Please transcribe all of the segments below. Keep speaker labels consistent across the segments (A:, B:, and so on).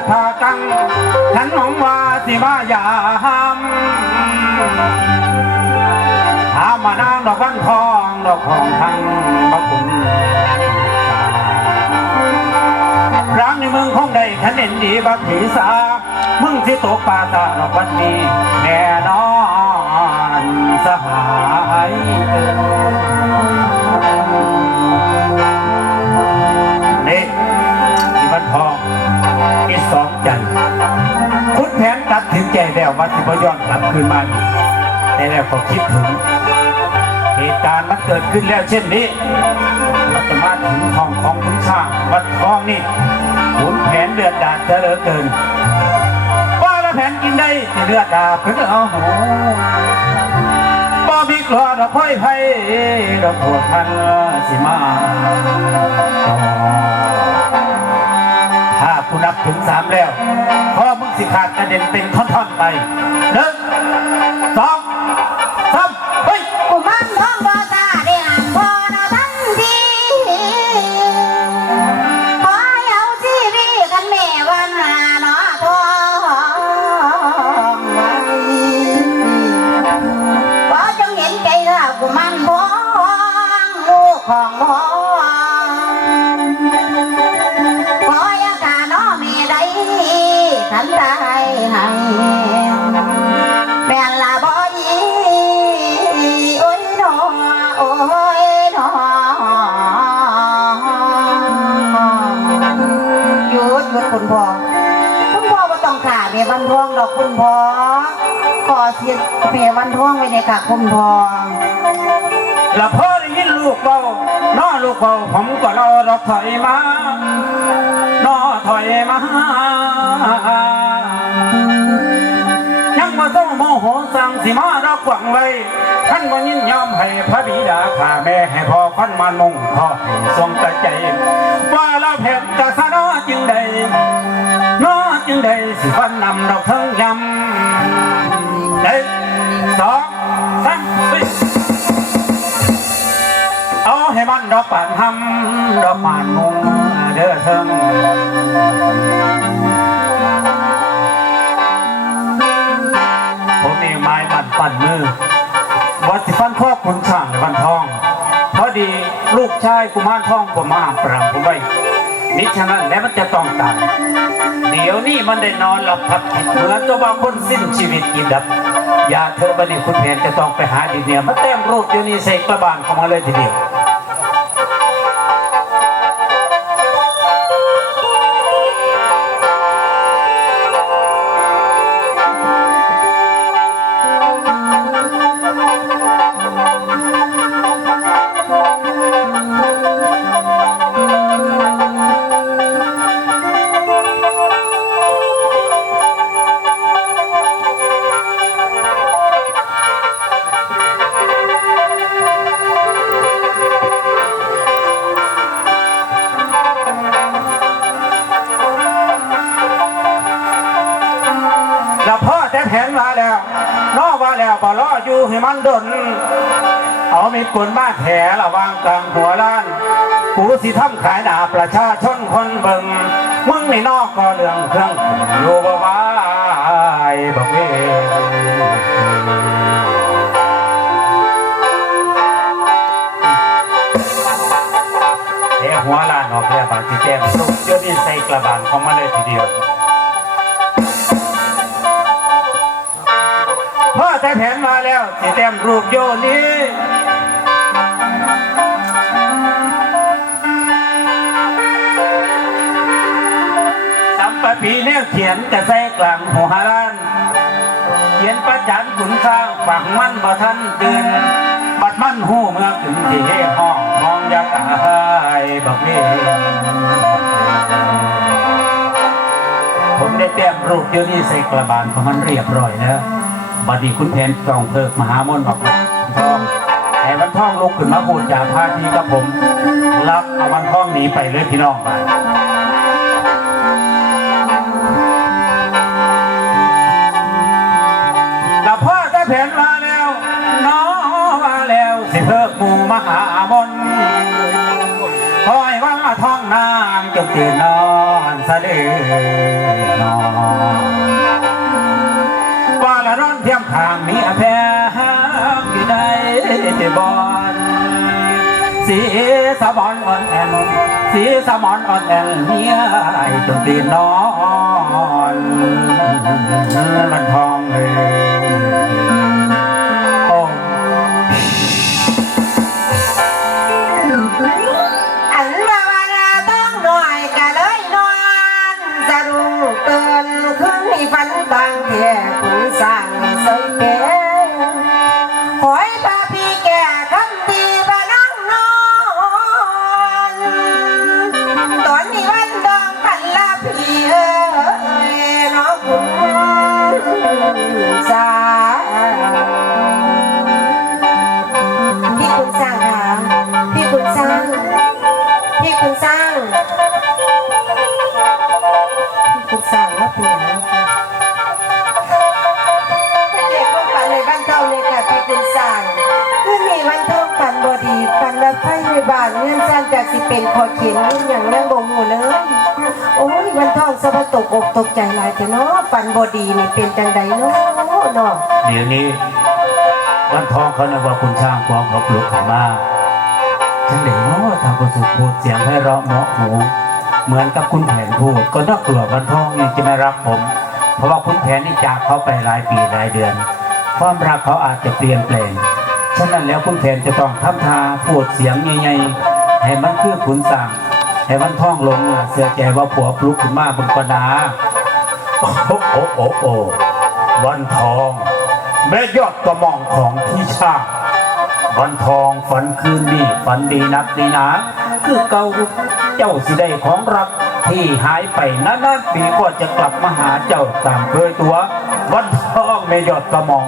A: ดพากังขันหอมว่าสิมายามหามานางดอกวันทองดอกของทังพระคุณร้างในเมืองคงได้ขันเห็นดีบักผีสามึงที่ตกปลาตาดอกวันนี้แน่นอนสหายเอ่ย ที่พย้อนกลับคืนมาอีกแต่แล้วก็คิดถึง เหตุการณ์มันเกิดขึ้นแล้วเช่นนี้มันจะมาถึงห้องของคุณช่างวัดทองนี่ขุนแผนเลือดดาดเธอเหลือเกินว่าแล้วแผนกินได้เลือดดาบเพื่อเอาหูบ่มีกลัวดอกพ้อยไผ่ดอกโหดทันสิมาถ้ากูนับถึงสามแล้วพอ มึงสิขาดกระเด็นเป็นท่อนๆไปหนึ่ง
B: คุณพ่อคุณพ่อบ่ต้องขาเมวันทองดอกคุณพ่อขอเสียเมวันทองไว้ในค่ะคุณพ่อ
A: แล้วพ่อได้ยินลูกเบาน้อลูกเบาผมก็รอรถถอยมาน้อถอยมายังมาต้องโมโหสั่งสิมารักหวังไว้ท่านว่ยินยอมให้พระบิดาข้าแม่ให้พ่อฟันมันมงพ่อให้ทรงกระใจว่าเราเผ็ดกะสะนอ จึงได้น้อจึงได้สิฟันนำดอกทั้งยำได้สองสามสี่เอาให้มันดอกป่านทำดอกป่านมงเด้อเถิงผมเองไม้บันปั่นมือวัดสิฟันครอบคุณช่างในวันทอง พอดีลูกชายกุมารทองผมมาปรำผมไว้ มิฉะนั้นแล้วมันจะต้องตายเดี๋ยวนี้มันได้นอนหลับพับเหมือนตัวบางคนสิ้นชีวิตกินดับอย่าเธอบันนี้คุณแผนจะต้องไปหาดีเนี่ยมาเต็มรูปอยู่นี่ใส่กระบาลเข้ามาเลยทีเดียว ดน เอามีกลมาแผลระวางกลางหัวล้านกูสิทำขายหนาประชาชนคนเบิงมึงในนอกก็เรื่องเครื่องอยู่บ่บายบักเวเฮ้หัวล้านออกแล้วบางทีแก้มลูกเจ้านี่ใส่กระบาลของมันเลยทีเดียว แล้วสิเต็มรูปโยนี้สัมปปีแนวเขียนจะใส่กลางหัวล้านเขียนประจันขุนสร้างฝังมั่นบ่ทันตื่นบัดมั่นหูเมื่อถึงที่เฮห้องมองยากอายบักเวผมได้เตรียมรูปเดี๋ยวนี้ใส่กระบาลของมันเรียบร้อยแล้ว บัดนี้คุณแผนจองเพิกมหามนต์บอกว่าทองแต่วันท่องลุกขึ้นมาพูดจาพาทีกับผมรับเอาวันท่องหนีไปเลยพี่น้องไปแต่พ่อจะแผนมาแล้วน้องมาแล้วสิเพิกหมู่มหามนต์คอยว่าท้องน้ำจงตื่นนอนซะเด้อ สีสะบอนอ่อนแอนสีสมอนอ่อนแอนเมียไอ้จนตีนนอนมันทองเลยอ้
B: อันว่าวันต้องหน่อยก็เลยนอนสะดุ้งตื่นขึ้นมีฝันบางเที่ย จากสิเป็นคอเขียนนี่อย่างนั่งบ่หูเลย โอ้ยวันท่องสะบัดตกอกตกใจหลายแต่เนาะฝันบอดีนี่เป็นจังใดเนาะเนาะ
A: เดี๋ยวนี้วันทองเขาเรียว่าคุณช่างความเขาปลุกเขามาฉันเด็กเนาะทางประสุพูดเสียงให้เราะเหมาะหูเหมือนกับคุณแผนพูดก็น่ากลัววันทองยังจะไม่รักผม เพราะว่าคุณแผนนี่จากเขาไปหลายปีหลายเดือน ความรักเขาอาจจะเปลี่ยนแปลงฉะนั้นแล้วคุณแผนจะต้องทำทาพูดเสียงใหญ่ๆ ให้มันคือขุนสั่งให้มันท่องลงเสียใจว่าผัวปลุกขึ้นมาบนกระดาโอ้โอ้โอ้โอ้วันทองแม่ยอดกระหม่อมของพี่ชาวันทองฝันคืนนี้ฝันดีนักดีนาคือเก่าเจ้าสิได้ของรักที่หายไปนานๆปีก็จะกลับมาหาเจ้าตามเคยตัว วันทองแม่ยอดกระหม่อม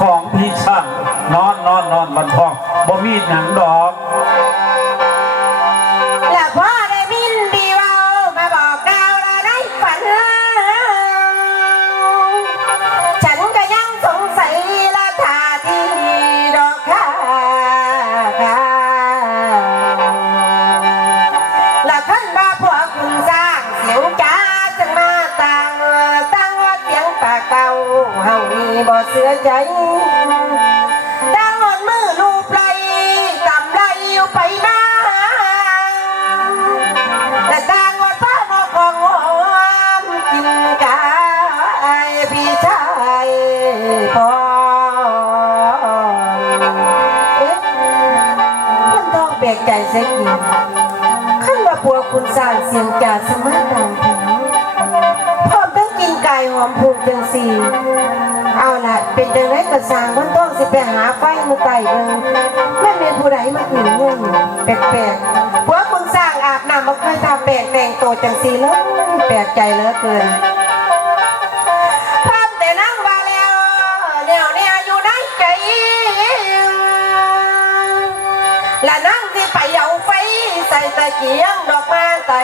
A: ของพี่ชาตินอนนอนนอนวันทองบ่มีหนังดอก
B: ใจดังหนมือลูบไหลต่ำไหลอยู่ไปมาแต่างวัดป้านอกของหอมกินกายพี่ชายพอเอ๊ะมันต้องแบกใจเสียกินขั้นว่าผัวคุณสร้างเสียงจ่าสมาร์ดังถึงพร้อมทั้งกินไก่หอมผูกจังสี เอาล่ะ เป็นจังไรก็สร้างมันต้องสิไปหาไฟมาไต่เบิ่งมันเป็นผู้ใดมาอื่นเงื่อนแปลกๆผัวคุณสร้างอาบน้ำมาเคยทำแปลกแต่งตัวจังสีแล้วแปลกใจเลือเกินพร้อมแต่นั่งว่าแล้วแนวเนี่ยอยู่ในใจและนั่งที่ไปเอาไฟใส่ตะเกียงดอกไม้ไต่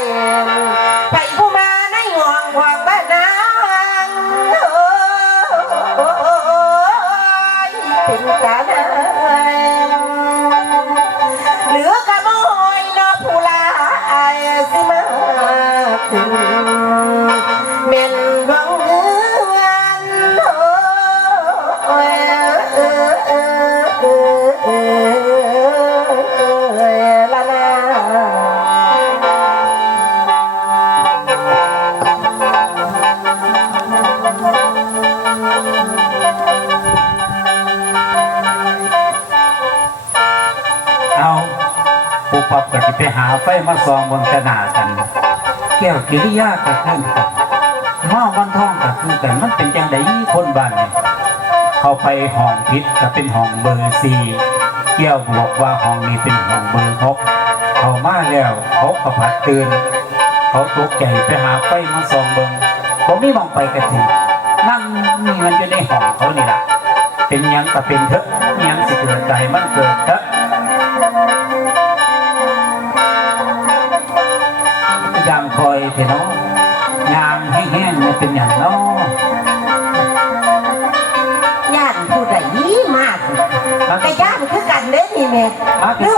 B: มา
A: ซองบนกระนากัน แก้วกิริยาก็คือกันหม้อวันทองก็คือกันมันเป็นจังไดคนบ้านเนี่ยเข้าไปห้องพิษก็เป็นห้องเบอร์สี่เกี่ยวบอกว่าห้องนี้เป็นห้องเบอร์หกเขามาแล้วเขาก็ผัดตื่นเขาตกใจไปหาไฟมาซองเบิงผมไม่มองไปกันสินั่งมีเงินอยู่ในห้องเขานี่แหละเป็นยังก็เป็นเถอะยังสิเกิดใจมันเกิดามคอยเถอะเนาะยามแห้งๆเนี่ยเป็นอย่างเนาะ
B: ญาติผู้ใดมากแต่ญาติคือกันเด้อนี่แม่หรือ